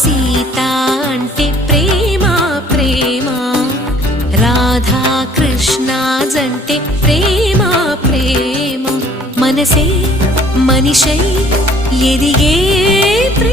సీత అంటే ప్రేమ ప్రేమ, రాధా కృష్ణ జంటే ప్రేమ ప్రేమ, మనసే మనిషై ఎదిగే ప్రేమ.